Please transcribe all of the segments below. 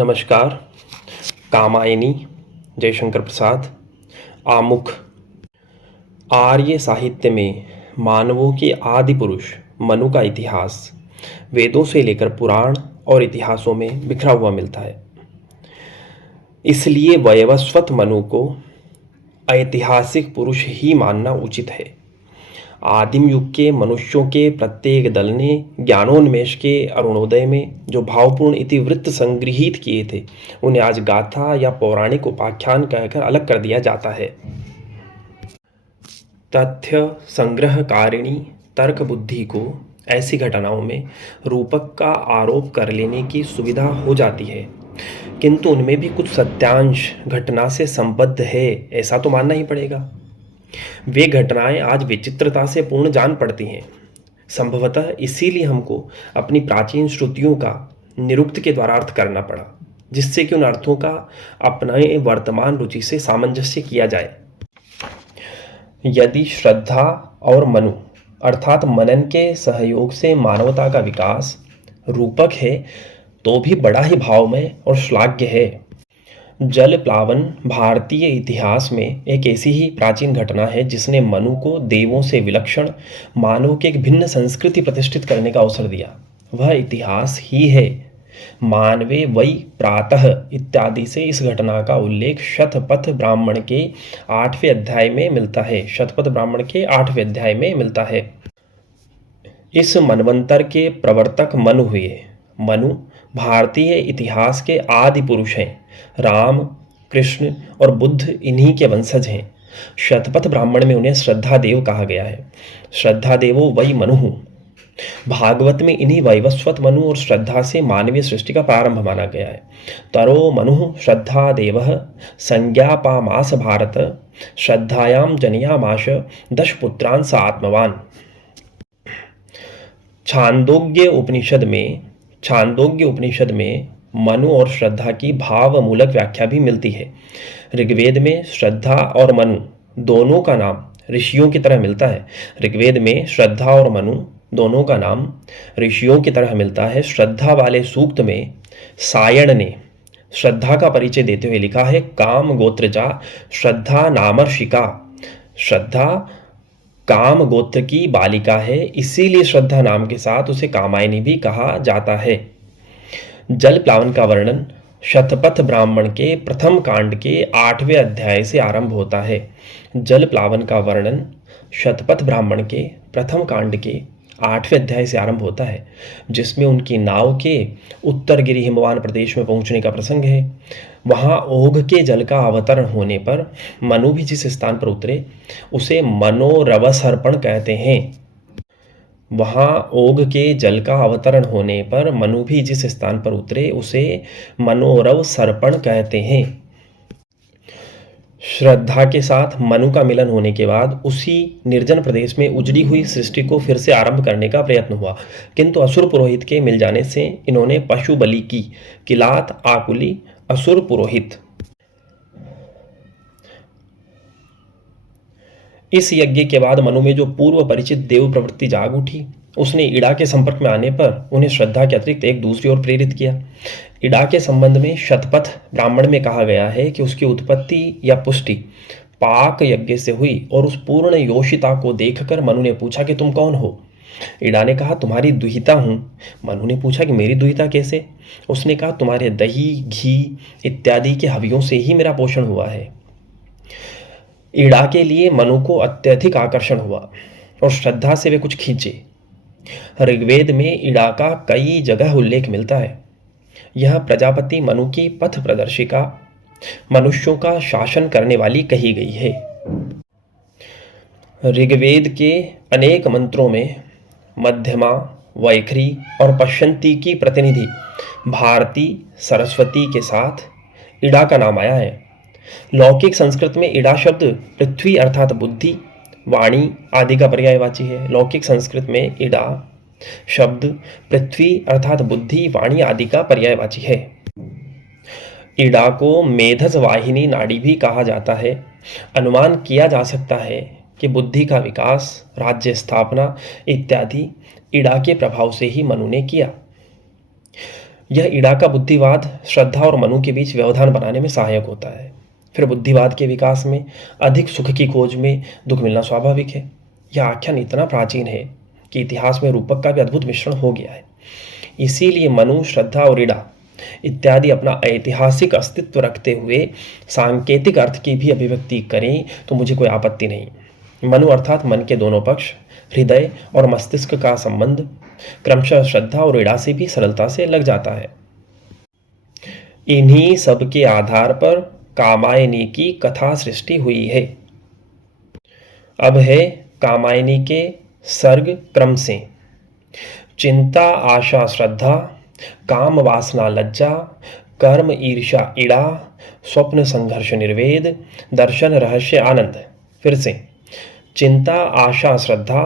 नमस्कार। कामायनी, जयशंकर प्रसाद। आमुख। आर्य साहित्य में मानवों के आदि पुरुष मनु का इतिहास वेदों से लेकर पुराण और इतिहासों में बिखरा हुआ मिलता है। इसलिए वयवस्वत मनु को ऐतिहासिक पुरुष ही मानना उचित है। आदिम युग के मनुष्यों के प्रत्येक दल ने ज्ञानोन्मेष के अरुणोदय में जो भावपूर्ण इतिवृत्त संगृहीत किए थे, उन्हें आज गाथा या पौराणिक उपाख्यान कहकर अलग कर दिया जाता है। तथ्य संग्रहकारिणी तर्क बुद्धि को ऐसी घटनाओं में रूपक का आरोप कर लेने की सुविधा हो जाती है, किंतु उनमें भी कुछ सत्यांश घटना से संबद्ध है, ऐसा तो मानना ही पड़ेगा। वे घटनाएं आज विचित्रता से पूर्ण जान पड़ती हैं। संभवतः इसीलिए हमको अपनी प्राचीन श्रुतियों का निरुक्त के द्वारा अर्थ करना पड़ा, जिससे कि उन अर्थों का अपने वर्तमान रुचि से सामंजस्य किया जाए। यदि श्रद्धा और मनु अर्थात मनन के सहयोग से मानवता का विकास रूपक है, तो भी बड़ा ही भावमय और श्लाघ्य है। जल प्लावन भारतीय इतिहास में एक ऐसी ही प्राचीन घटना है जिसने मनु को देवों से विलक्षण मानव के एक भिन्न संस्कृति प्रतिष्ठित करने का अवसर दिया। वह इतिहास ही है। मानवे वै प्रातः इत्यादि से इस घटना का उल्लेख शतपथ ब्राह्मण के 8वें अध्याय में मिलता है। शतपथ ब्राह्मण के 8वें अध्याय में मिलता है। इस मनवंतर के प्रवर्तक मनु हुए। मनु भारतीय इतिहास के आदि पुरुष हैं। राम, कृष्ण और बुद्ध इन्हीं के वंशज हैं। शतपथ ब्राह्मण में उन्हें श्रद्धादेव कहा गया है। श्रद्धादेवो वै मनुः। भागवत में इन्हीं वैवस्वत मनु और श्रद्धा से मानवीय सृष्टि का प्रारंभ माना गया है। तरो मनुः श्रद्धादेवः संज्ञापामास भारत श्रद्धायाम जनयामाश 10 पुत्रान् स आत्मवान। छांदोग्य उपनिषद में मनु और श्रद्धा की भाव मूलक व्याख्या भी मिलती है। ऋग्वेद में श्रद्धा और मनु दोनों का नाम ऋषियों की तरह मिलता है। ऋग्वेद में श्रद्धा और मनु दोनों का नाम ऋषियों की तरह मिलता है। श्रद्धा वाले सूक्त में सायण ने श्रद्धा का परिचय देते हुए लिखा है, काम गोत्रजा श्रद्धा नामर्षिका। श्रद्धा काम गोत्र की बालिका है, इसीलिए श्रद्धा नाम के साथ उसे कामायनी भी कहा जाता है। जल प्लावन का वर्णन शतपथ ब्राह्मण के प्रथम कांड के 8वें अध्याय से आरंभ होता है। जल प्लावन का वर्णन शतपथ ब्राह्मण के प्रथम कांड के 8वें अध्याय से आरंभ होता है, जिसमें उनकी नाव के उत्तरगिरी हिमवान प्रदेश में पहुंचने का प्रसंग है। वहां ओघ के जल का अवतरण होने पर मनु भी जिस स्थान पर उतरे उसे मनोरवसर्पण कहते हैं। वहां ओघ के जल का अवतरण होने पर मनु भी जिस स्थान पर उतरे उसे मनोरव सर्पण कहते हैं। श्रद्धा के साथ मनु का मिलन होने के बाद उसी निर्जन प्रदेश में उजड़ी हुई सृष्टि को फिर से आरंभ करने का प्रयत्न हुआ, किंतु असुर पुरोहित के मिल जाने से इन्होंने पशु बलि की। किलात आकुली असुर पुरोहित। इस यज्ञ के बाद मनु में जो पूर्व परिचित देव प्रवृत्ति जाग उठी। उसने इड़ा के संपर्क में आने पर उन्हें श्रद्धा के अतिरिक्त एक दूसरी ओर प्रेरित किया। इड़ा के संबंध में शतपथ ब्राह्मण में कहा गया है कि उसकी उत्पत्ति या पुष्टि पाक यज्ञ से हुई और उस पूर्ण योषिता को देखकर मनु ने पूछा कि तुम कौन हो? इड़ा ने कहा, तुम्हारी दुहिता हूँ। मनु ने पूछा कि मेरी दुहिता कैसे? उसने कहा, तुम्हारे दही, घी इत्यादि के हवियों से ही मेरा पोषण हुआ है। इड़ा के लिए मनु को अत्यधिक आकर्षण हुआ और श्रद्धा से वे कुछ खींचे। ऋग्वेद में इड़ा का कई जगह उल्लेख मिलता है। यह प्रजापति मनु की पथ प्रदर्शिका, मनुष्यों का शासन करने वाली कही गई है। ऋग्वेद के अनेक मंत्रों में मध्यमा, वैखरी और पश्यंती की प्रतिनिधि भारती, सरस्वती के साथ इड़ा का नाम आया है। लौकिक संस्कृत में इड़ा शब्द पृथ्वी अर्थात बुद्धि, वाणी आदि का पर्यायवाची है। लौकिक संस्कृत में इड़ा शब्द पृथ्वी अर्थात बुद्धि, वाणी आदि का पर्यायवाची है। इड़ा को मेधस वाहिनी नाड़ी भी कहा जाता है। अनुमान किया जा सकता है कि बुद्धि का विकास, राज्य स्थापना इत्यादि इड़ा के प्रभाव से ही मनु ने किया। यह ईड़ा का बुद्धिवाद श्रद्धा और मनु के बीच व्यवधान बनाने में सहायक होता है। फिर बुद्धिवाद के विकास में अधिक सुख की खोज में दुख मिलना स्वाभाविक है। यह आख्यान इतना प्राचीन है कि इतिहास में रूपक का भी अद्भुत मिश्रण हो गया है। इसीलिए मनु, श्रद्धा और ईड़ा इत्यादि अपना ऐतिहासिक अस्तित्व रखते हुए सांकेतिक अर्थ की भी अभिव्यक्ति करें तो मुझे कोई आपत्ति नहीं। मनु अर्थात मन के दोनों पक्ष, हृदय और मस्तिष्क का संबंध क्रमशः श्रद्धा और ईड़ा से भी सरलता से लग जाता है। इन्हीं सब के आधार पर कामायनी की कथा सृष्टि हुई है। अब है कामायनी के सर्ग क्रम से। चिंता, आशा, श्रद्धा, काम, वासना, लज्जा, कर्म, ईर्ष्या, ईड़ा, स्वप्न, संघर्ष, निर्वेद, दर्शन, रहस्य, आनंद। फिर से चिंता, आशा, श्रद्धा,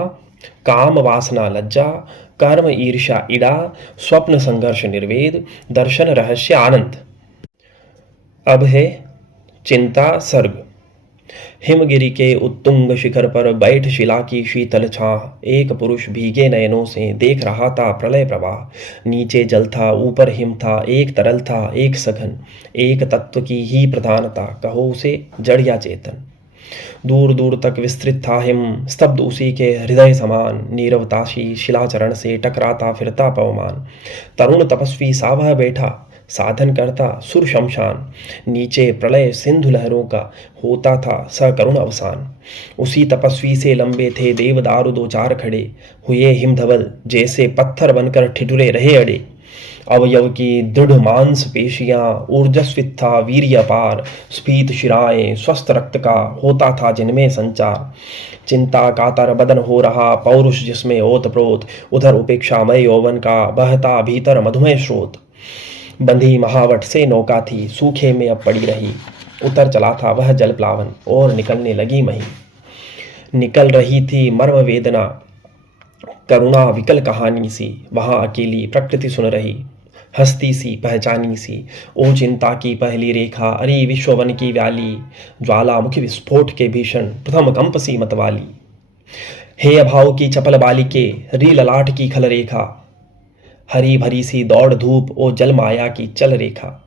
काम, वासना, लज्जा, कर्म, ईर्ष्या, ईड़ा, स्वप्न, संघर्ष, निर्वेद, दर्शन, रहस्य, आनंद। अब है चिंता सर्ग। हिमगिरि के उत्तुंग शिखर पर बैठ शिला की शीतल छाह एक पुरुष भीगे नयनों से देख रहा था प्रलय प्रवाह। नीचे जल था, ऊपर हिम था, एक तरल था, एक सघन, एक तत्व की ही प्रधानता, कहो उसे जड़ या चेतन। दूर दूर तक विस्तृत था हिम, स्तब्ध उसी के हृदय समान, नीरवताशी शिलाचरण से टकराता फिरता पवमान। तरुण तपस्वी सा वह बैठा, साधन करता सुर शमशान। नीचे प्रलय सिंधु लहरों का होता था सकरुण अवसान। उसी तपस्वी से लंबे थे देवदारू दो चार खड़े, हुए हिमधवल जैसे पत्थर बनकर ठिठुरे रहे अड़े। अवयव की दृढ़ मांस पेशियां, ऊर्जस्वित था वीर्य अपार, स्फीत शिराएं, स्वस्थ रक्त का होता था जिनमें संचार। चिंता कातर बदन हो रहा, पौरुष जिसमें ओतप्रोत, उधर उपेक्षामय यौवन का बहता भीतर मधुमय स्रोत। बंधी महावट से नौका थी, सूखे में अब पड़ी रही, उतर चला था वह जल प्लावन और निकलने लगी मही। निकल रही थी मर्म वेदना, करुणा विकल कहानी सी, वहां अकेली प्रकृति सुन रही, हस्ती सी पहचानी सी। ओ चिंता की पहली रेखा, अरे विश्ववन की व्याली, ज्वालामुखी विस्फोट के भीषण प्रथम कंप सी मतवाली। हे अभाव की चपल बालिके, री ललाट की खल रेखा, हरी भरी सी दौड़ धूप, ओ जल माया की चल रेखा।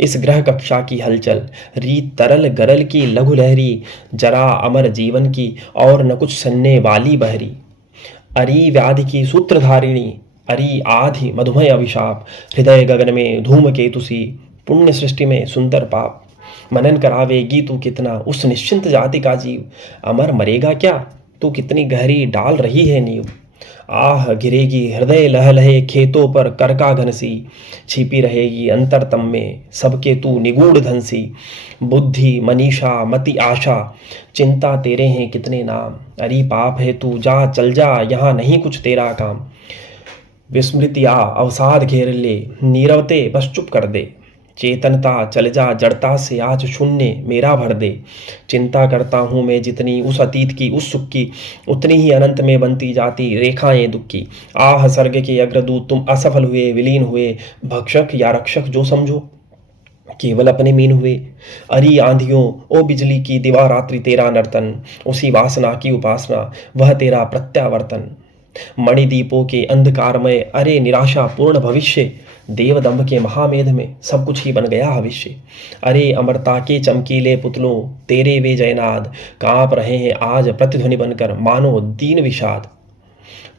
इस ग्रह कक्षा की हलचल, रीत तरल गरल की लघु लहरी, जरा अमर जीवन की और न कुछ सन्ने वाली बहरी। अरी व्याधि की सूत्रधारिणी, अरी आधि मधुमय अभिशाप, हृदय गगन में धूम केतुसी, पुण्य सृष्टि में सुंदर पाप। मनन करावेगी तू कितना उस निश्चिंत जाति का जीव, अमर मरेगा क्या तू कितनी गहरी डाल रही है नींव। आह गिरेगी हृदय लह लहे खेतों पर करका घनसी, छिपी रहेगी अंतरतम में सबके तू निगूढ़ धनसी। बुद्धि मनीषा मति आशा, चिंता तेरे हैं कितने नाम, अरे पाप है तू जा चल जा, यहाँ नहीं कुछ तेरा काम। विस्मृतिया अवसाद घेर ले, नीरवते बस चुप कर दे, चेतनता चल जा जड़ता से आज शून्य मेरा भर दे। चिंता करता हूँ मैं जितनी उस अतीत की उस सुख की, उतनी ही अनंत में बनती जाती रेखाएं दुख की। आह सर्ग के अग्रदूत तुम असफल हुए विलीन हुए, भक्षक या रक्षक जो समझो केवल अपने मीन हुए। अरी आंधियों ओ बिजली की दिवारात्रि तेरा नर्तन, उसी वासना की उपासना वह तेरा प्रत्यावर्तन। मणिदीपों के अंधकारमय अरे निराशा पूर्ण भविष्य, देवदम्भ के महामेध में सब कुछ ही बन गया भविष्य। अरे अमरता के चमकीले पुतलों तेरे वे जयनाद, कांप रहे हैं आज प्रतिध्वनि बनकर मानो दीन विषाद।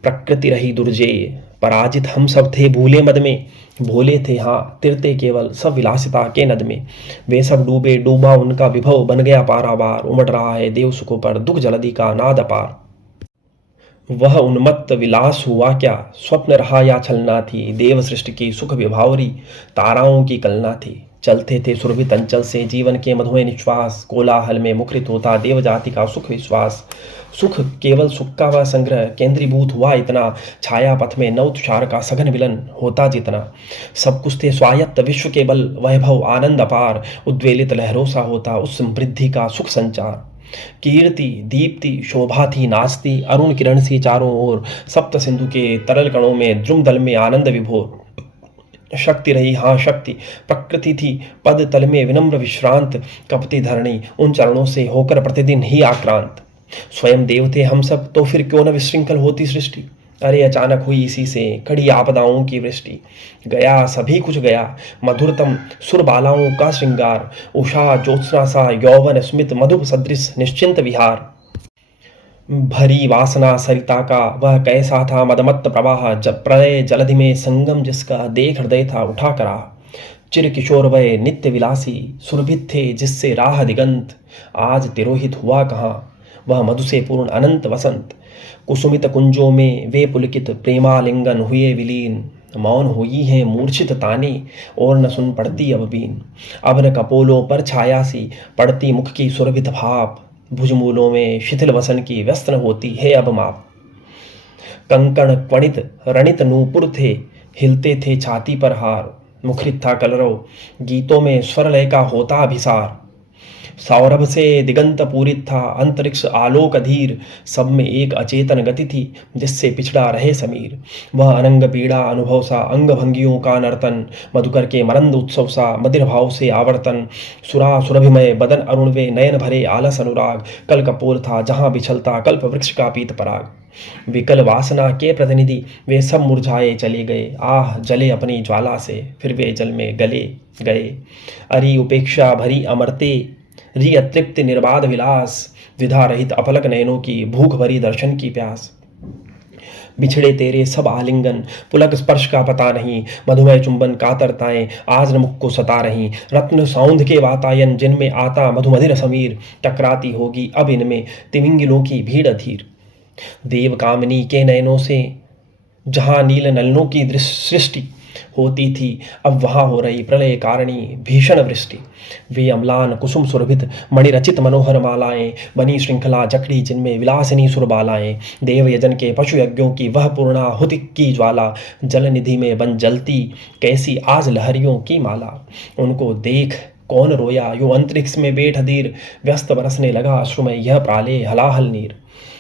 प्रकृति रही दुर्जेय पराजित हम सब थे भूले मद में, भोले थे हाँ तिरते केवल सब विलासिता के नद में। वे सब डूबे डूबा उनका विभव बन गया पारावार, उमड़ रहा है देव सुखों पर दुख जलधि का नाद अपार। वह उन्मत्त विलास हुआ क्या, स्वप्न रहा या छलना थी, देव सृष्टि की सुख विभावरी ताराओं की कलना थी। चलते थे सुरभित अंचल से जीवन के मधुमय निश्वास, कोलाहल में मुखरित होता देव जाति का सुख विश्वास। सुख केवल सुख का वह संग्रह केंद्रीभूत हुआ इतना, छाया पथ में नव तुषार का सघन विलन होता जितना। सब कुछ थे स्वायत्त विश्व के बल, वैभव आनंद अपार, उद्वेलित लहरों सा होता उस समृद्धि का सुख संचार। कीर्ति दीप्ति शोभा थी नाचती अरुण किरण सी चारों ओर, सप्त सिंधु के तरल कणों में द्रुम दल में आनंद विभोर। शक्ति रही हाँ शक्ति, प्रकृति थी पद तल में विनम्र विश्रांत, कपति धरणी उन चरणों से होकर प्रतिदिन ही आक्रांत। स्वयं देव थे हम सब तो फिर क्यों न विशृंखल होती सृष्टि, अरे अचानक हुई इसी से कड़ी आपदाओं की वृष्टि, गया सभी कुछ गया, मधुरतम सुरबालाओं का श्रृंगार, उषा ज्योत्सना सा यौवन स्मित मधुप सदृश निश्चिंत विहार। भरी वासना सरिता का वह कैसा था मदमत्त प्रवाह, जब प्रलय जलधि में संगम जिसका देख हृदय था उठा करा। चिर किशोर वय नित्य विलासी सुरभित थे जिससे राह दिगंत, आज तिरोहित हुआ कहाँ वह मधु से पूर्ण अनंत वसंत। कुसुमित कुंजों में वे पुलकित प्रेमालिंगन हुए विलीन, मौन हुई हैं मूर्छित ताने और न सुन पड़ती अब बीन। अब न कपोलों पर छाया सी पड़ती मुख की सुरभित भाप, भुजमूलों में शिथिल वसन की व्यस्त न होती है अब माप। कंकण क्वणित रणित नूपुर थे, हिलते थे छाती पर हार, मुखरित था कलरव गीतों में स्वर लय का होता अभिसार। सौरभ से दिगंत पूरित था अंतरिक्ष आलोक अधीर, सब में एक अचेतन गति थी जिससे पिछड़ा रहे समीर। वह अनंग पीड़ा अनुभव सा अंग भंगियों का नर्तन, मधुकर के मरंद उत्सव सा मदिर भाव से आवर्तन। सुरा सुरभिमय बदन अरुण वे नयन भरे आलस अनुराग, कल कपोल था जहाँ बिछलता कल्प वृक्ष का पीत पराग। विकल वासना के प्रतिनिधि वे सब मुरझाए चले गए, आह जले अपनी ज्वाला से फिर वे जल में गले गए। अरी उपेक्षा भरी अमरते री अतृप्त निर्बाध विलास, विधा रहित अपलक नयनों की भूख भरी दर्शन की प्यास। बिछड़े तेरे सब आलिंगन पुलक स्पर्श का पता नहीं, मधुमय चुंबन कातरताएं आज न मुख को सता रही। रत्न सौंध के वातायन जिनमें आता मधुमधिर समीर, टकराती होगी अब इनमें तिमिंगिलों की भीड़ अधीर। देव कामिनी के नयनों से जहाँ नील नलनों की सृष्टि होती थी, अब वहाँ हो रही प्रलय कारिणी भीषण वृष्टि। वे अम्लान कुसुम सुरभित मणिरचित मनोहर मालाएं, बनी श्रृंखला जकड़ी जिनमें विलासिनी सुरबालाएं। देव यजन के पशु यज्ञों की वह पूर्णाहुति की ज्वाला, जल निधि में बन जलती कैसी आज लहरियों की माला। उनको देख कौन रोया यो अंतरिक्ष में बेठदीर, व्यस्त बरसने लगा अश्रुमय यह प्राले हलाहल नीर।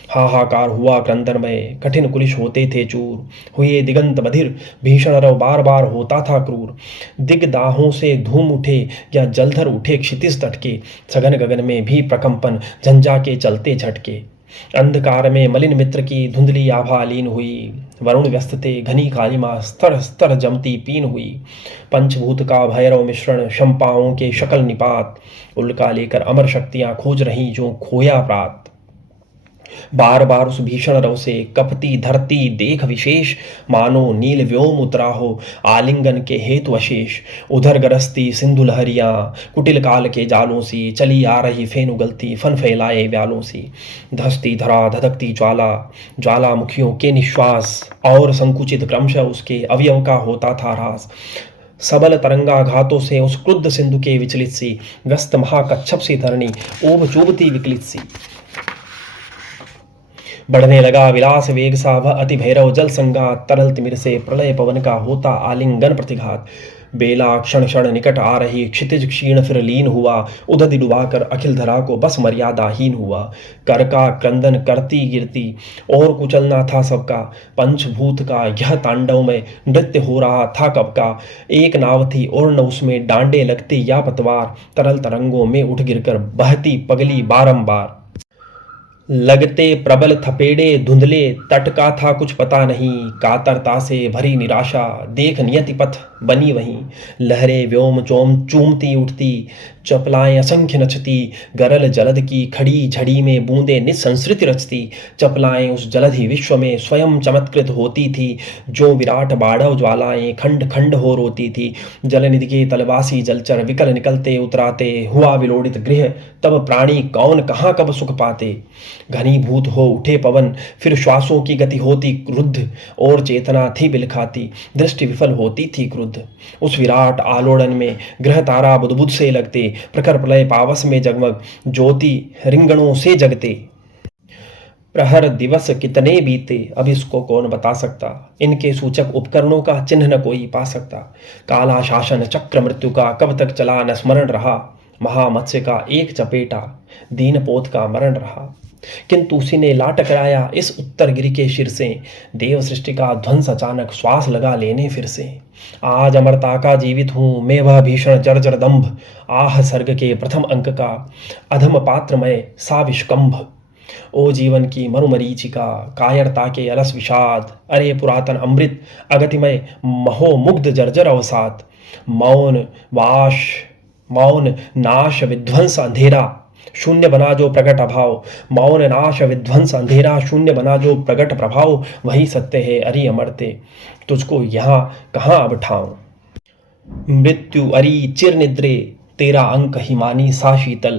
हाहाकार हुआ क्रंदनमय कठिन कुलिश होते थे चूर, हुए दिगंत बधिर भीषण रव बार बार होता था क्रूर। दिग्दाहों से धूम उठे या जलधर उठे क्षितिज तट के, सघन गगन में भी प्रकंपन झंझा के चलते झटके। अंधकार में मलिन मित्र की धुंधली आभा लीन हुई, वरुण व्यस्त थे घनी कालिमा स्तर स्तर जमती पीन हुई। पंचभूत का भैरव मिश्रण शंपाओं के शकल निपात, उल्का लेकर अमर शक्तियां खोज रही जो खोया प्रात। बार बार उस भीषण रव से कपती धरती देख विशेष, मानो नील व्योम उतरा हो आलिंगन के हेतु अशेष। उधर गरजती सिंधु लहरियां कुटिल काल के जालों सी, चली आ रही फेन उगलती फन फैलाए व्यालों सी। धसती धरा धधकती ज्वाला ज्वालामुखियों के निश्वास, और संकुचित क्रमशः उसके अवयव का होता था ह्रास। सबल तरंगाघातों से उस क्रुद्ध सिंधु के विचलित सी, व्यस्त महाकच्छप सी धरणी ओभ चुभती विकलित सी। बढ़ने लगा विलास वेग सा वह अति भैरव जल संगात, तरल तिमिर से प्रलय पवन का होता आलिंगन प्रतिघात। बेला क्षण क्षण निकट आ रही क्षितिज क्षीण फिर लीन हुआ, उदधि डुबाकर अखिल धरा को बस मर्यादाहीन हुआ। कर का क्रंदन करती गिरती और कुचलना था सबका, पंचभूत का यह तांडव में नृत्य हो रहा था कब का। एक नाव थी और न उसमें डांडे लगते या पतवार, तरल तरंगों में उठ गिरकर बहती पगली बारंबार। लगते प्रबल थपेड़े धुंधले तट का था कुछ पता नहीं, कातरता से भरी निराशा देख नियति पथ बनी वहीं। लहरें व्योम चोम चूमती उठती, चपलाएं असंख्य नचती, गरल जलद की खड़ी झड़ी में बूंदे निसंसृति रचती। चपलाएं उस जलधि विश्व में स्वयं चमत्कृत होती थी, जो विराट बाढ़व ज्वालाएं खंड खंड हो रोती थी। जलनिधि के तलवासी जलचर विकल निकलते उतराते, हुआ विलोड़ित गृह तब प्राणी कौन कहाँ कब सुख पाते। घनीभूत हो उठे पवन फिर श्वासों की गति होती रुद्ध, और चेतना थी बिलखाती दृष्टि विफल होती थी क्रुद्ध। उस विराट आलोड़न में ग्रह तारा बुदबुद से लगते, प्रखर प्रलय पावस में जगमग ज्योति रिंगणों से जगते। प्रहर दिवस कितने बीते अब इसको कौन बता सकता, इनके सूचक उपकरणों का चिन्ह न कोई पा सकता। काला शासन चक्र मृत्यु का कब तक चला न स्मरण रहा, महामत्स्य का एक चपेटा दीन पोत का मरण रहा। किंतु उसी ने ला टकराया इस उत्तर गिरि के शिर से, देव सृष्टि का ध्वंस अचानक श्वास लगा लेने फिर से। आज अमरता का जीवित हूँ मैं वह भीषण जर्जर दंभ, आह सर्ग के प्रथम अंक का अधम पात्र में सा विष्कंभ। ओ जीवन की मरुमरीचिका, कायरता के अलस विषाद, अरे पुरातन अमृत, अगतिमय महोमुग्ध जर्जर अवसाद, मौन वाश, मौन नाश विध्वंस अंधेरा, शून्य बना जो प्रकट अभाव, मौन नाश विध्वंस अंधेरा, शून्य बना जो प्रकट प्रभाव, वही सत्य है अरि अमरते, तुझको यहाँ कहाँ अब ठाऊं। मृत्यु अरि चिर निद्रे, तेरा अंक हिमानी सा शीतल,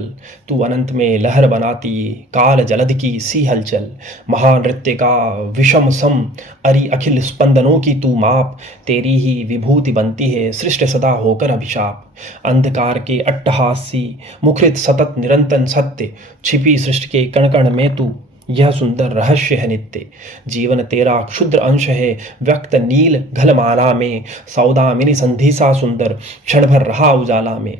तू अनंत में लहर बनाती काल जलद की सी हलचल, महानृत्य का विषम सम, अरि अखिल स्पंदनों की तू माप, तेरी ही विभूति बनती है सृष्टि सदा होकर अभिशाप, अंधकार के अट्टहासी मुखरित सतत निरंतर सत्य, छिपी सृष्टि के कण कण में तू, यह सुंदर रहस्य है नित्य, जीवन तेरा क्षुद्र अंश है व्यक्त नील घलमाला में, सौदामिनी संधि सा सुंदर क्षण भर रहा उजाला में।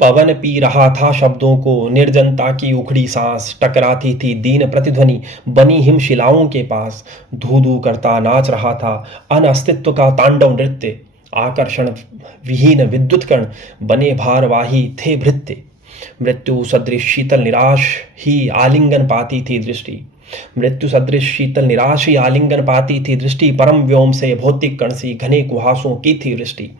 पवन पी रहा था शब्दों को, निर्जनता की उखड़ी सांस टकराती थी दीन प्रतिध्वनि बनी हिमशिलाओं के पास, धू धू करता नाच रहा था अनअस्तित्व का तांडव नृत्य, आकर्षण विहीन विद्युत कण बने भारवाही थे भृत्य, मृत्यु सदृश शीतल निराश ही आलिंगन पाती थी दृष्टि, मृत्यु सदृश शीतल निराश ही आलिंगन पाती थी दृष्टि, परम व्योम से भौतिक कण सी घने कुहासों की थी वृष्टि,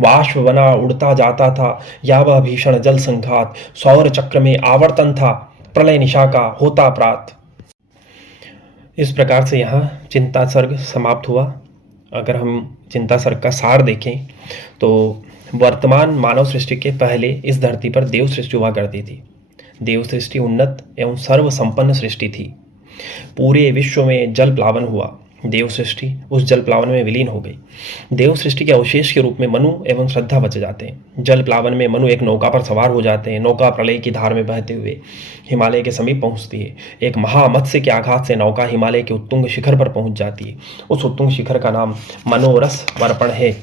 वाष्प बना उड़ता जाता था या वह भीषण जल संघात, सौर चक्र में आवर्तन था प्रलय निशा का होता प्रात। इस प्रकार से यहाँ चिंता सर्ग समाप्त हुआ। अगर हम चिंता सर्ग का सार देखें तो वर्तमान मानव सृष्टि के पहले इस धरती पर देव सृष्टि हुआ करती थी। देव सृष्टि उन्नत एवं सर्व संपन्न सृष्टि थी। पूरे विश्व में जल प्लावन हुआ, देव सृष्टि उस जल प्लावन में विलीन हो गई। देव सृष्टि के अवशेष के रूप में मनु एवं श्रद्धा बच जाते हैं। जल प्लावन में मनु एक नौका पर सवार हो जाते हैं। नौका प्रलय की धार में बहते हुए हिमालय के समीप पहुंचती है। एक महामत्स्य के आघात से नौका हिमालय के उत्तुंग शिखर पर पहुंच जाती है। उस उत्तुंग शिखर का नाम मनोरस वर्पण है।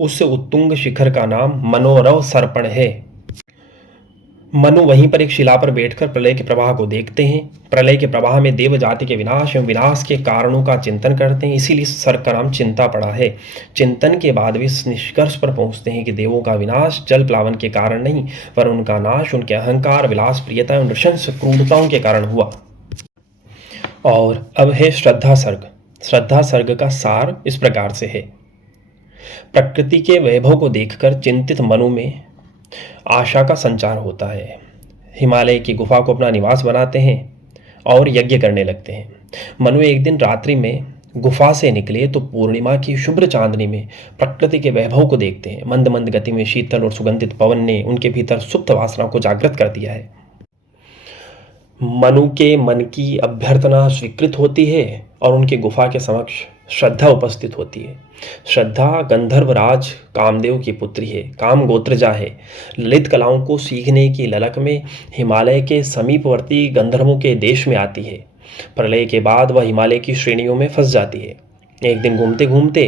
उस उत्तुंग शिखर का नाम मनोरव सर्पण है। मनु वहीं पर एक शिला पर बैठकर प्रलय के प्रवाह को देखते हैं। प्रलय के प्रवाह में देव जाति के विनाश एवं विनाश के कारणों का चिंतन करते हैं। इसीलिए सर्ग का नाम चिंता पड़ा है। चिंतन के बाद वे इस निष्कर्ष पर पहुंचते हैं कि देवों का विनाश जल प्लावन के कारण नहीं, पर उनका नाश उनके अहंकार, विलास प्रियता एवं नृशंस क्रूरताओं के कारण हुआ। और अब है श्रद्धा सर्ग। श्रद्धा सर्ग का सार इस प्रकार से है। प्रकृति के वैभव को देखकर चिंतित मनु में आशा का संचार होता है। हिमालय की गुफा को अपना निवास बनाते हैं और यज्ञ करने लगते हैं। मनु एक दिन रात्रि में गुफा से निकले तो पूर्णिमा की शुभ्र चांदनी में प्रकृति के वैभव को देखते हैं। मंद मंद गति में शीतल और सुगंधित पवन ने उनके भीतर सुप्त वासना को जागृत कर दिया है। मनु के मन की अभ्यर्थना स्वीकृत होती है और उनके गुफा के समक्ष श्रद्धा उपस्थित होती है। श्रद्धा गंधर्वराज कामदेव की पुत्री है, काम गोत्रजा है। ललित कलाओं को सीखने की ललक में हिमालय के समीपवर्ती गंधर्वों के देश में आती है। प्रलय के बाद वह हिमालय की श्रेणियों में फंस जाती है। एक दिन घूमते घूमते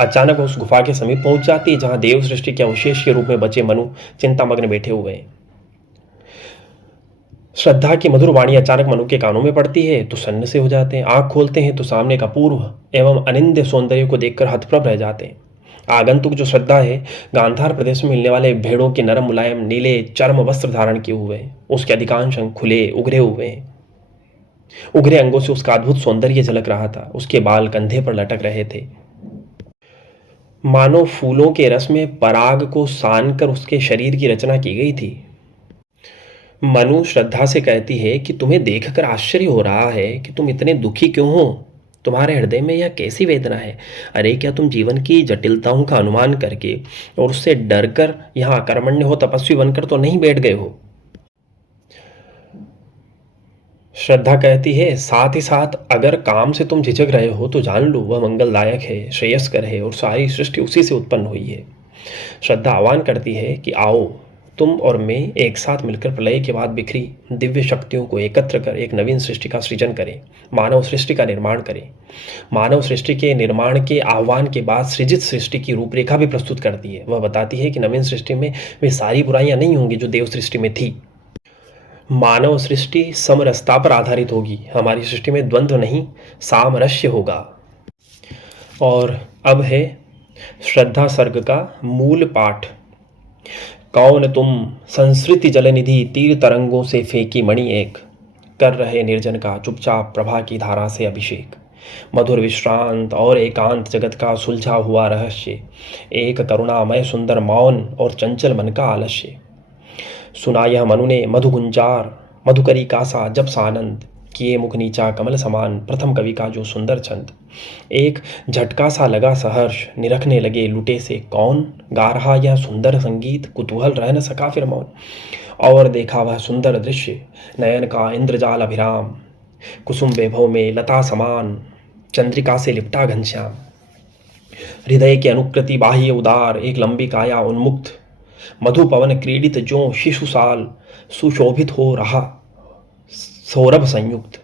अचानक उस गुफा के समीप पहुंच जाती है जहां देव सृष्टि के अवशेष के रूप में बचे मनु चिंतामग्न बैठे हुए हैं। श्रद्धा की मधुर वाणी अचानक मनु के कानों में पड़ती है तो सन्न से हो जाते हैं। आंख खोलते हैं तो सामने का पूर्व एवं अनिंद्य सौंदर्य को देखकर हतप्रभ रह जाते हैं। आगंतुक जो श्रद्धा है गांधार प्रदेश में मिलने वाले भेड़ों के नरम मुलायम नीले चर्म वस्त्र धारण किए हुए हैं। उसके अधिकांश अंग खुले उघरे हुए हैं। उघरे अंगों से उसका अद्भुत सौंदर्य झलक रहा था। उसके बाल कंधे पर लटक रहे थे। मानो फूलों के रस में पराग को सान कर उसके शरीर की रचना की गई थी। मनु श्रद्धा से कहती है कि तुम्हें देखकर आश्चर्य हो रहा है कि तुम इतने दुखी क्यों हो। तुम्हारे हृदय में यह कैसी वेदना है। अरे क्या तुम जीवन की जटिलताओं का अनुमान करके और उससे डरकर यहाँ अकर्मण्य हो तपस्वी बनकर तो नहीं बैठ गए हो। श्रद्धा कहती है साथ ही साथ अगर काम से तुम झिझक रहे हो तो जान लो वह मंगलदायक है, श्रेयस्कर है और सारी सृष्टि उसी से उत्पन्न हुई है। श्रद्धा आह्वान करती है कि आओ तुम और मैं एक साथ मिलकर प्रलय के बाद बिखरी दिव्य शक्तियों को एकत्र कर एक नवीन सृष्टि का सृजन करें, मानव सृष्टि का निर्माण करें। मानव सृष्टि के निर्माण के आह्वान के बाद सृजित सृष्टि की रूपरेखा भी प्रस्तुत करती है। वह बताती है कि नवीन सृष्टि में वे सारी बुराइयां नहीं होंगी जो देव सृष्टि में थी। मानव सृष्टि समरसता पर आधारित होगी। हमारी सृष्टि में द्वंद्व नहीं, सामरस्य होगा। और अब है श्रद्धा सर्ग का मूल पाठ। कौन तुम संस्कृति जलनिधि तीर तरंगों से फेंकी मणि एक, कर रहे निर्जन का चुपचाप प्रभा की धारा से अभिषेक। मधुर विश्रांत और एकांत जगत का सुलझा हुआ रहस्य, एक करुणामय सुंदर मौन और चंचल मन का आलस्य। सुना यह मनु ने मधु गुंजार, मधुकरी का सा जब सानंद, किए मुख नीचा कमल समान प्रथम कवि का जो सुंदर छंद। एक झटका सा लगा सहर्ष, निरखने लगे लुटे से कौन गा रहा यह सुंदर संगीत, कुतूहल रह न सका फिर मौन। और देखा वह सुंदर दृश्य, नयन का इंद्रजाल अभिराम, कुसुम वैभव में लता समान, चंद्रिका से लिपटा घनश्याम। हृदय की अनुकृति बाह्य उदार, एक लंबी काया उन्मुक्त, मधु पवन क्रीडित जो शिशु साल, सुशोभित हो रहा सौरभ संयुक्त।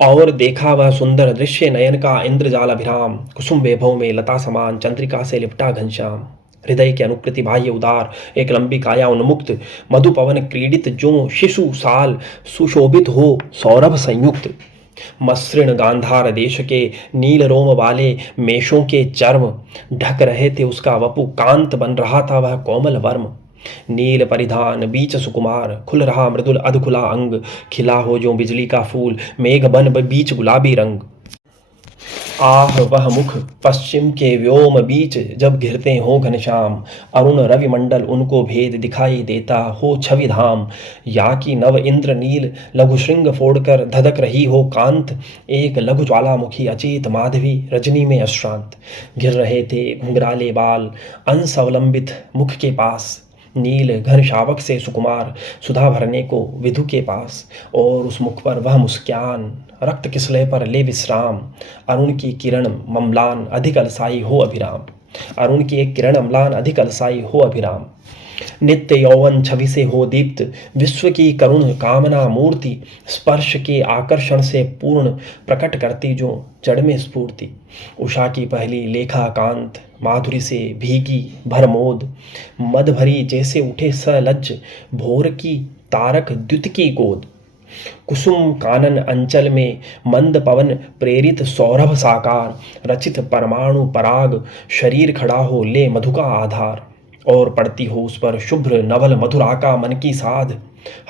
और देखा वह सुंदर दृश्य, नयन का इंद्रजाल अभिराम, कुसुम वैभव में लता समान, चंद्रिका से लिपटा घनश्याम। हृदय की अनुकृति बाह्य उदार, एक लंबी काया उन्मुक्त, मधु पवन क्रीडित जो शिशु साल, सुशोभित हो सौरभ संयुक्त। मसृण गांधार देश के नील रोम वाले मेषों के चर्म, ढक रहे थे उसका वपु, कांत बन रहा था वह कोमल वर्म। नील परिधान बीच सुकुमार, खुल रहा मृदुल अधखुला अंग, खिला हो जो बिजली का फूल, मेघ बन बीच गुलाबी रंग। आह वह मुख पश्चिम के व्योम बीच जब घिरते हो घनश्याम, अरुण रवि मंडल उनको भेद दिखाई देता हो छवि धाम। या की नव इंद्र नील लघु श्रृंग फोड़कर धधक रही हो कांत, एक लघु ज्वालामुखी अचेत माधवी रजनी में अश्रांत। घिर रहे थे घुंघराले बाल अंश अवलंबित मुख के पास, नील घन शावक से सुकुमार सुधा भरने को विधु के पास। और उस मुख पर वह मुस्कान, रक्त किसले पर ले विश्राम, अरुण की किरण मम्लान अधिक अलसाई हो अभिराम। अरुण की एक किरण अम्लान अधिक अलसाई हो अभिराम। नित्य यौवन छवि से हो दीप्त, विश्व की करुण कामना मूर्ति, स्पर्श के आकर्षण से पूर्ण प्रकट करती जो जड़ में स्फूर्ति। उषा की पहली लेखा कांत, माधुरी से भीगी भरमोद, मद भरी जैसे उठे सलज्ज, भोर की तारक द्युत की गोद। कुसुम कानन अंचल में मंद पवन प्रेरित सौरभ साकार, रचित परमाणु पराग, शरीर खड़ा हो ले मधु का आधार। और पड़ती हो उस पर शुभ्र नवल मधुरा का मन की साध,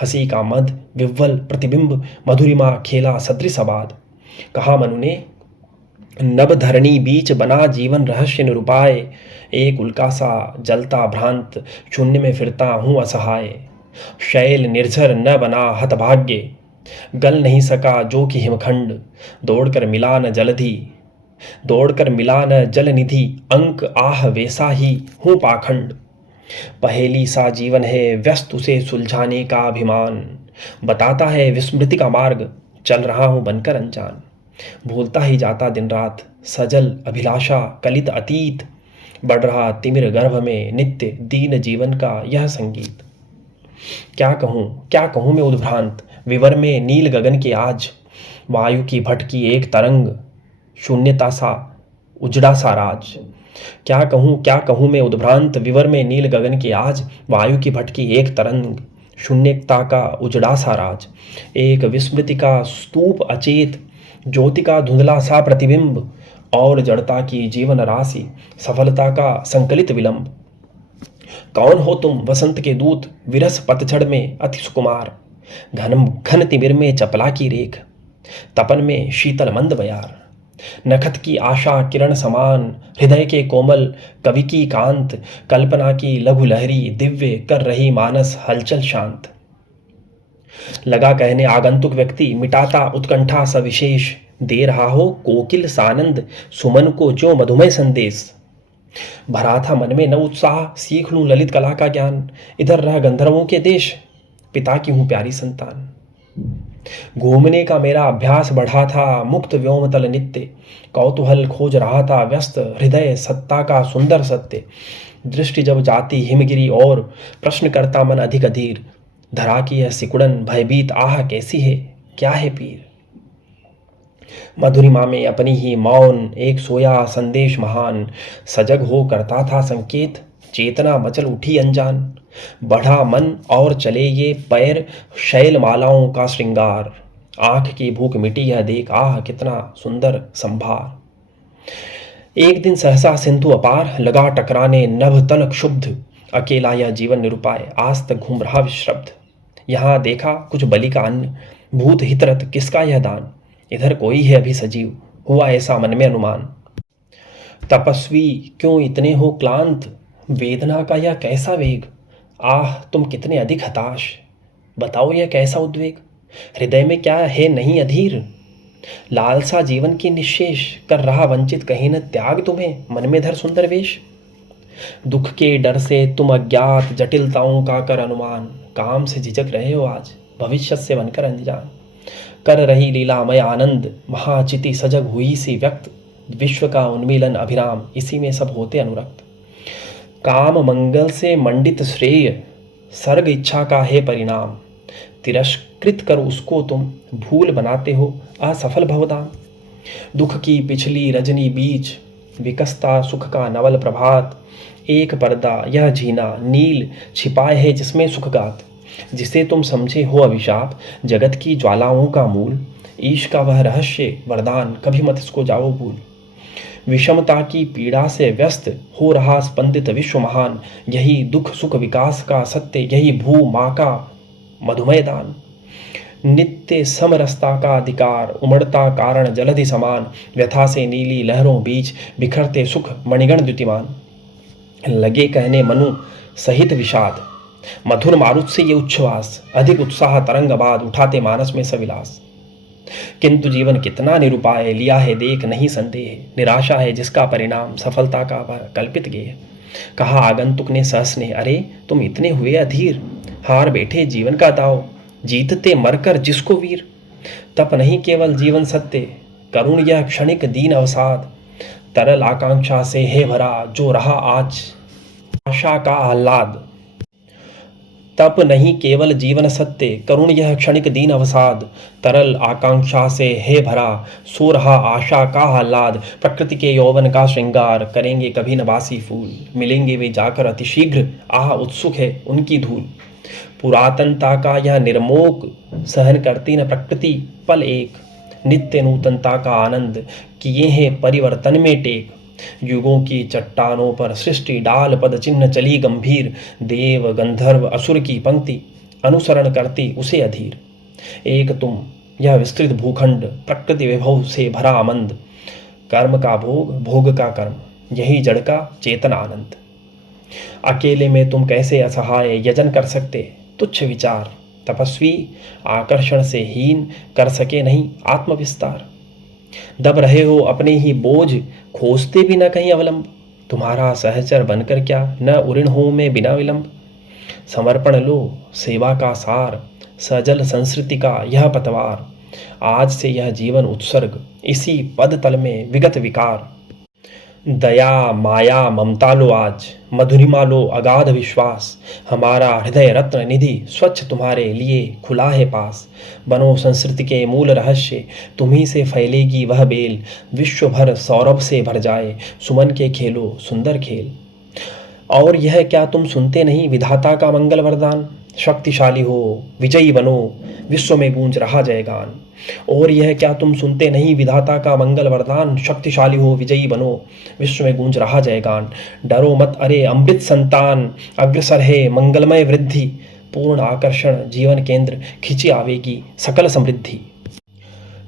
हंसी का मद विव्वल प्रतिबिंब, मधुरिमा खेला सदृश आबाद। कहा मनु ने नभ धरणी बीच बना जीवन रहस्य निरूपाय, एक उल्का सा जलता भ्रांत शून्य में फिरता हूँ असहाय। शैल निर्झर न बना हतभाग्य, गल नहीं सका जो कि हिमखंड, दौड़कर मिला न जलधि, दौड़कर मिला न जल निधि, अंक आह वैसा ही हूँ पाखंड। पहेली सा जीवन है व्यस्त उसे सुलझाने का अभिमान, बताता है विस्मृति का मार्ग, चल रहा हूँ बनकर अनजान। भूलता ही जाता दिन रात सजल अभिलाषा कलित अतीत, बढ़ रहा तिमिर गर्भ में नित्य दीन जीवन का यह संगीत। क्या कहूँ मैं उद्भ्रांत, विवर में नील गगन के आज, वायु की भटकी एक तरंग, शून्यता सा उजड़ा सा राज। क्या कहूँ मैं उद्भ्रांत, विवर में नील गगन के आज, वायु की भटकी एक तरंग, शून्यता का उजड़ा सा राज। एक विस्मृति का स्तूप अचेत, ज्योति का धुंधला सा प्रतिबिंब, और जड़ता की जीवन राशि, सफलता का संकलित विलंब। कौन हो तुम वसंत के दूत, विरस पतझड़ में अति सुकुमार, घन तिमिर में चपला की रेख, तपन में शीतल मंद बयार। नखत की आशा किरण समान, हृदय के कोमल कवि की कांत, कल्पना की लघु लहरी दिव्य कर रही मानस हलचल शांत। लगा कहने आगंतुक व्यक्ति, मिटाता उत्कंठा सविशेष, दे रहा हो कोकिल सानंद सुमन को जो मधुमय संदेश। भरा था मन में नव उत्साह, सीख लूं ललित कला का ज्ञान, इधर रह गंधर्वों के देश, पिता की हूं प्यारी संतान। घूमने का मेरा अभ्यास बढ़ा था, मुक्त व्योम तल नित्य, कौतूहल खोज रहा था व्यस्त, हृदय सत्ता का सुंदर सत्य। दृष्टि जब जाती हिमगिरी और, प्रश्न करता मन अधिक अधीर, धरा की यह सिकुड़न भयभीत आह कैसी है, क्या है पीर। मधुरिमा में अपनी ही मौन, एक सोया संदेश महान, सजग हो करता था संकेत, चेतना मचल उठी अनजान। बढ़ा मन और चले ये पैर, शैल मालाओं का श्रृंगार, आंख की भूख मिटी यह देख, आह कितना सुंदर संभार। एक दिन सहसा सिंधु अपार, लगा टकराने नभ तल क्षुब्ध, अकेला यह जीवन निरुपाय आज तक घूम रहा विश्रब्ध। यहाँ देखा कुछ बलि का अन्न, भूत हितरत किसका यह दान। इधर कोई है अभी सजीव, हुआ ऐसा मन में अनुमान। तपस्वी क्यों इतने हो क्लांत, वेदना का यह कैसा वेग। आह तुम कितने अधिक हताश, बताओ यह कैसा उद्वेग। हृदय में क्या है नहीं अधीर, लालसा जीवन की निशेष। कर रहा वंचित कहीं न त्याग तुम्हें, मन में धर सुंदर वेश। दुख के डर से तुम अज्ञात, जटिलताओं का कर अनुमान। काम से झिझक रहे हो आज, भविष्य से बनकर अनजान। कर रही लीलामय आनंद, महाचिति सजग हुई सी व्यक्त। विश्व का उन्मीलन अभिराम, इसी में सब होते अनुरक्त। काम मंगल से मंडित श्रेय, सर्ग इच्छा का है परिणाम। तिरस्कृत कर उसको तुम, भूल बनाते हो असफल भवदाम। दुख की पिछली रजनी बीच, विकसता सुख का नवल प्रभात। एक पर्दा यह जीना नील, छिपाए है जिसमें सुखगात। जिसे तुम समझे हो अभिशाप, जगत की ज्वालाओं का मूल। ईश का वह रहस्य वरदान, कभी मत इसको जाओ भूल। विषमता की पीड़ा से व्यस्त, हो रहा स्पंदित विश्व महान। यही दुख सुख विकास का सत्य, यही भू माँ का मधुमय दान। नित्य समरसता का अधिकार, उमड़ता कारण जलधि समान। व्यथा से नीली लहरों बीच, बिखरते सुख मणिगण द्युतिमान। लगे कहने मनु सहित विषाद, मधुर मारुत से ये उच्छ्वास। अधिक उत्साह तरंग बाद, उठाते मानस में सविलास। किंतु जीवन कितना निरुपाय, लिया है देख नहीं संदेह। निराशा है जिसका परिणाम, सफलता का वह कल्पित गेय। कहा आगंतुक ने सहस्नेह, अरे तुम इतने हुए अधीर। हार बैठे जीवन का दाव, जीतते मरकर जिसको वीर। तप नहीं केवल जीवन सत्य, करुण यह क्षणिक दीन अवसाद। तरल आकांक्षा से है भरा, जो रहा आज आशा का आह्लाद। तप नहीं केवल जीवन सत्य, करुण यह क्षणिक दीन अवसाद। तरल आकांक्षा से है भरा, सो रहा आशा का आह्लाद। प्रकृति के यौवन का श्रृंगार, करेंगे कभी न बासी फूल। मिलेंगे वे जाकर अतिशीघ्र, आह उत्सुक है उनकी धूल। पुरातनता का यह निर्मोक, सहन करती न प्रकृति पल एक। नित्य नूतनता का आनंद, किए हैं परिवर्तन में टेक। युगों की चट्टानों पर सृष्टि डाल पद चिन्ह चली गंभीर। देव गंधर्व असुर की पंक्ति, अनुसरण करती उसे अधीर। एक तुम यह विस्तृत भूखंड, प्रकृति विभव से भरा आनंद। कर्म का भोग, भोग का कर्म, यही जड़ का चेतन आनंद। अकेले में तुम कैसे असहाय यजन कर सकते, तुच्छ विचार। तपस्वी आकर्षण से हीन, कर सके नहीं आत्मविस्तार। दब रहे हो अपने ही बोझ, खोजते भी न कहीं अवलंब। तुम्हारा सहचर बनकर क्या, न उऋण हो में बिना विलंब। समर्पण लो सेवा का सार, सजल संस्कृति का यह पतवार। आज से यह जीवन उत्सर्ग, इसी पद तल में विगत विकार। दया माया ममता लो आज, मधुरिमा लो अगाध विश्वास। हमारा हृदय रत्न निधि स्वच्छ तुम्हारे लिए खुला है पास। बनो संस्कृति के मूल रहस्य, तुम्ही से फैलेगी वह बेल। विश्व भर सौरभ से भर जाए, सुमन के खेलो सुंदर खेल। और यह क्या तुम सुनते नहीं विधाता का मंगल वरदान। शक्तिशाली हो विजयी बनो, विश्व में गूंज रहा जयगान। और यह क्या तुम सुनते नहीं विधाता का मंगल वरदान। शक्तिशाली हो विजयी बनो, विश्व में गूंज रहा जयगान। डरो मत अरे अमृत संतान, अग्रसर है मंगलमय वृद्धि। पूर्ण आकर्षण जीवन केंद्र, खिंची आवेगी सकल समृद्धि।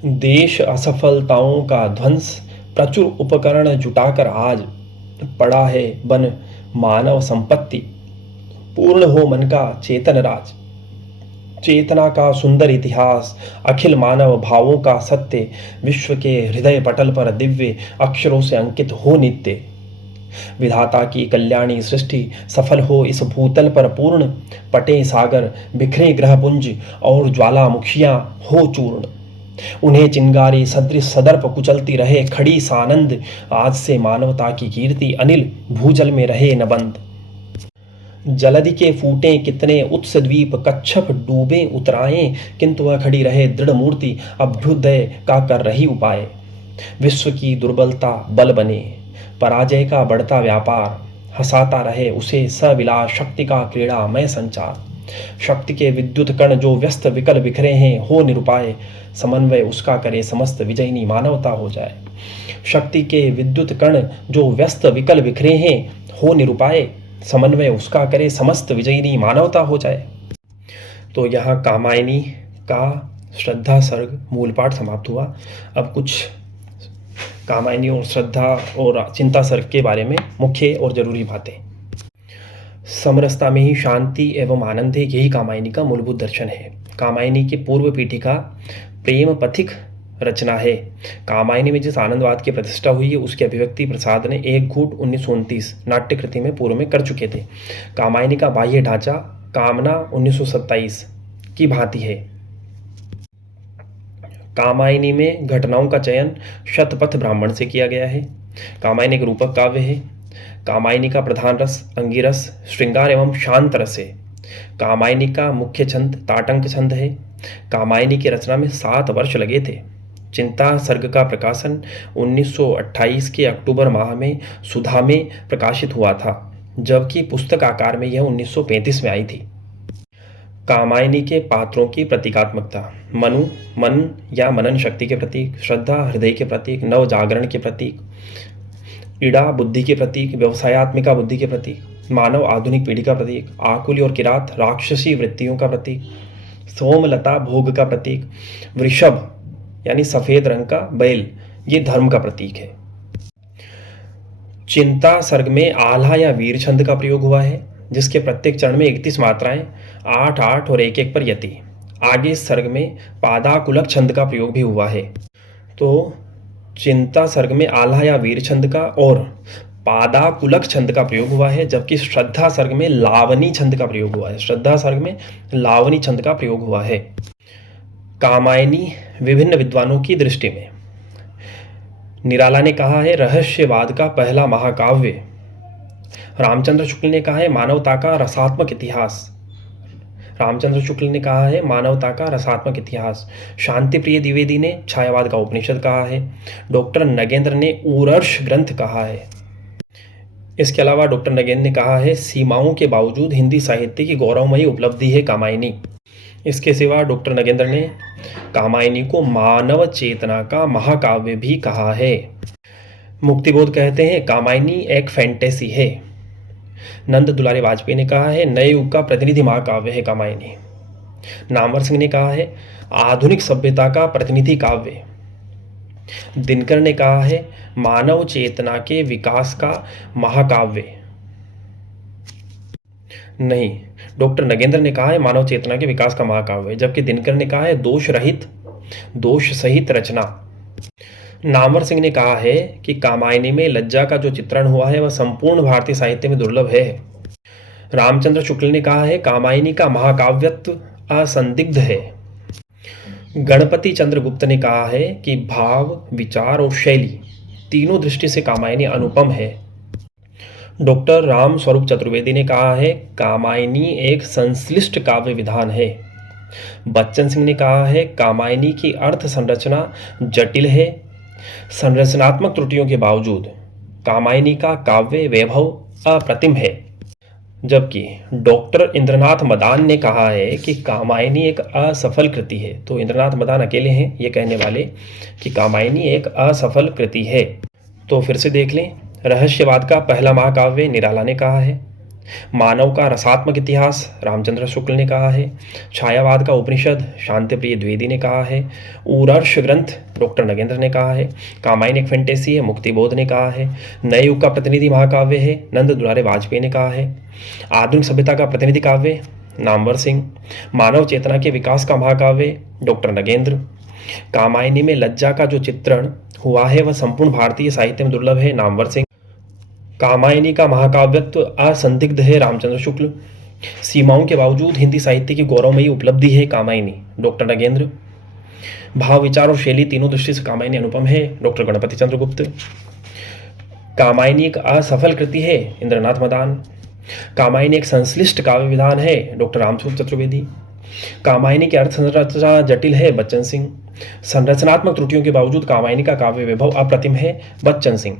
देश असफलताओं का ध्वंस, प्रचुर उपकरण जुटाकर आज। पड़ा है बन मानव संपत्ति, पूर्ण हो मन का चेतन राज। चेतना का सुंदर इतिहास, अखिल मानव भावों का सत्य। विश्व के हृदय पटल पर दिव्य अक्षरों से अंकित हो नित्य। विधाता की कल्याणी सृष्टि, सफल हो इस भूतल पर पूर्ण। पटे सागर बिखरे ग्रहपुंज, और ज्वालामुखियां हो चूर्ण। उन्हें चिंगारी सदृश सदर्प कुचलती रहे खड़ी सानंद। आज से मानवता की कीर्ति अनिल भूजल में रहे न बंद। जलधि के फूटे कितने उत्स द्वीप, कच्छप डूबे उतराएं। किंतु वह खड़ी रहे दृढ़ मूर्ति, अभ्युदय का कर रही उपाय। विश्व की दुर्बलता बल बने, पराजय का बढ़ता व्यापार। हंसाता रहे उसे सविलास, शक्ति का क्रीड़ामय संचार। शक्ति के विद्युत कण जो व्यस्त विकल बिखरे हैं हो निरुपाय। समन्वय उसका करे समस्त विजयिनी मानवता हो जाए। शक्ति के विद्युत कण जो व्यस्त विकल बिखरे हैं हो निरुपाय। समन्वय उसका करे, समस्त विजयिनी मानवता हो जाए। तो यहाँ कामायनी का श्रद्धा सर्ग मूल पाठ समाप्त हुआ। अब कुछ कामायनी और श्रद्धा और चिंता सर्ग के बारे में मुख्य और जरूरी बातें। समरसता में ही शांति एवं आनंद है, यही कामायनी का मूलभूत दर्शन है। कामायनी की पूर्व पीठिका प्रेम पथिक रचना है। कामायनी में जिस आनंदवाद की प्रतिष्ठा हुई है उसकी अभिव्यक्ति प्रसाद ने एक घूट 1929 नाट्य कृति में पूर्व में कर चुके थे। कामायनी का बाह्य ढांचा कामना 1927 की भांति है। कामायनी में घटनाओं का चयन शतपथ ब्राह्मण से किया गया है। कामायनी एक रूपक काव्य है। कामायनी का प्रधान रस अंगिरस, श्रृंगार एवं शांत रस है। कामायनी का मुख्य छंद ताटंक छंद है। कामायनी की रचना में 7 वर्ष लगे थे। चिंता सर्ग का प्रकाशन 1928 के अक्टूबर माह में सुधा में प्रकाशित हुआ था, जबकि पुस्तक आकार में यह 1935 में आई थी। कामायनी के पात्रों की प्रतीकात्मकता। मनु मन या मनन शक्ति के प्रतीक, श्रद्धा हृदय के प्रतीक, नव जागरण के प्रतीक, इड़ा बुद्धि के प्रतीक, व्यवसायत्मिका बुद्धि के प्रतीक, मानव आधुनिक पीढ़ी का प्रतीक, आकुली और किरात राक्षसी वृत्तियों का प्रतीक, सोमलता भोग का प्रतीक, वृषभ यानी सफेद रंग का बैल ये धर्म का प्रतीक है। चिंता सर्ग में आल्हा या वीर छंद का प्रयोग हुआ है, जिसके प्रत्येक चरण में 31 मात्राएं 8-8 और 1-1 पर यति। आगे सर्ग में पादाकुलक छंद का प्रयोग भी हुआ है। तो चिंता सर्ग में आल्हा या वीर छंद का और पादाकुलक छंद का प्रयोग हुआ है, जबकि श्रद्धा सर्ग में लावनी छंद का प्रयोग हुआ है। श्रद्धा सर्ग में लावनी छंद का प्रयोग हुआ है। कामायनी विभिन्न विद्वानों की दृष्टि में। निराला ने कहा है रहस्यवाद का पहला महाकाव्य। रामचंद्र शुक्ल ने कहा है मानवता का रसात्मक इतिहास। रामचंद्र शुक्ल ने कहा है मानवता का रसात्मक इतिहास। शांतिप्रिय द्विवेदी ने छायावाद का उपनिषद कहा है। डॉक्टर नगेंद्र ने ऊर्ष ग्रंथ कहा है। इसके अलावा डॉक्टर नगेंद्र ने कहा है सीमाओं के बावजूद हिंदी साहित्य की गौरवमयी उपलब्धि है कामायनी। इसके सिवा डॉक्टर नगेंद्र ने कामायनी को मानव चेतना का महाकाव्य भी कहा है। मुक्तिबोध कहते हैं कामायनी एक फैंटेसी है। नंद दुलारे वाजपेयी ने कहा है नए युग का प्रतिनिधि महाकाव्य है कामायनी। नामवर सिंह ने कहा है आधुनिक सभ्यता का प्रतिनिधि काव्य। दिनकर ने कहा है मानव चेतना के विकास का महाकाव्य। नहीं, डॉक्टर नगेंद्र ने कहा है मानव चेतना के विकास का महाकाव्य, जबकि दिनकर ने कहा है दोष सहित रचना। नामवर सिंह ने कहा है कि कामायनी में लज्जा का जो चित्रण हुआ है वह संपूर्ण भारतीय साहित्य में दुर्लभ है। रामचंद्र शुक्ल ने कहा है कामायनी का महाकाव्यत्व असंदिग्ध है। गणपति चंद्र गुप्त ने कहा है कि भाव, विचार और शैली तीनों दृष्टि से कामायनी अनुपम है। डॉक्टर राम स्वरूप चतुर्वेदी ने कहा है कामायनी एक संश्लिष्ट काव्य विधान है। बच्चन सिंह ने कहा है कामायनी की अर्थ संरचना जटिल है। संरचनात्मक त्रुटियों के बावजूद कामायनी का काव्य वैभव अप्रतिम है। जबकि डॉक्टर इंद्रनाथ मदान ने कहा है कि कामायनी एक असफल कृति है। तो इंद्रनाथ मदान अकेले हैं ये कहने वाले कि कामायनी एक असफल कृति है। तो फिर से देख लें, रहस्यवाद का पहला महाकाव्य निराला ने कहा है। मानव का रसात्मक इतिहास रामचंद्र शुक्ल ने कहा है। छायावाद का उपनिषद शांतिप्रिय द्विवेदी ने कहा है। ऊर्ष ग्रंथ डॉक्टर नगेंद्र ने कहा है। कामायनी एक फैंटेसी है मुक्तिबोध ने कहा है। नए युग का प्रतिनिधि महाकाव्य है नंद दुलारे वाजपेयी ने कहा है। आधुनिक सभ्यता का प्रतिनिधि काव्य नामवर सिंह। मानव चेतना के विकास का महाकाव्य डॉक्टर नगेंद्र। कामायनी में लज्जा का जो चित्रण हुआ है वह संपूर्ण भारतीय साहित्य में दुर्लभ है नामवर सिंह। कामायनी का महाकाव्यत्व असंदिग्ध है रामचंद्र शुक्ल। सीमाओं के बावजूद हिंदी साहित्य की गौरवमयी उपलब्धि है कामायनी डॉक्टर नगेंद्र। भाव, विचार और शैली तीनों दृष्टि से कामायनी अनुपम है डॉक्टर गणपति चंद्र गुप्त। कामायनी एक असफल कृति है इंद्रनाथ मदान। कामायनी एक संश्लिष्ट काव्य विधान है डॉक्टर रामस्वरूप चतुर्वेदी। कामायनी की अर्थ संरचना जटिल है बच्चन सिंह। संरचनात्मक त्रुटियों के बावजूद कामायनी का काव्य वैभव अप्रतिम है बच्चन सिंह।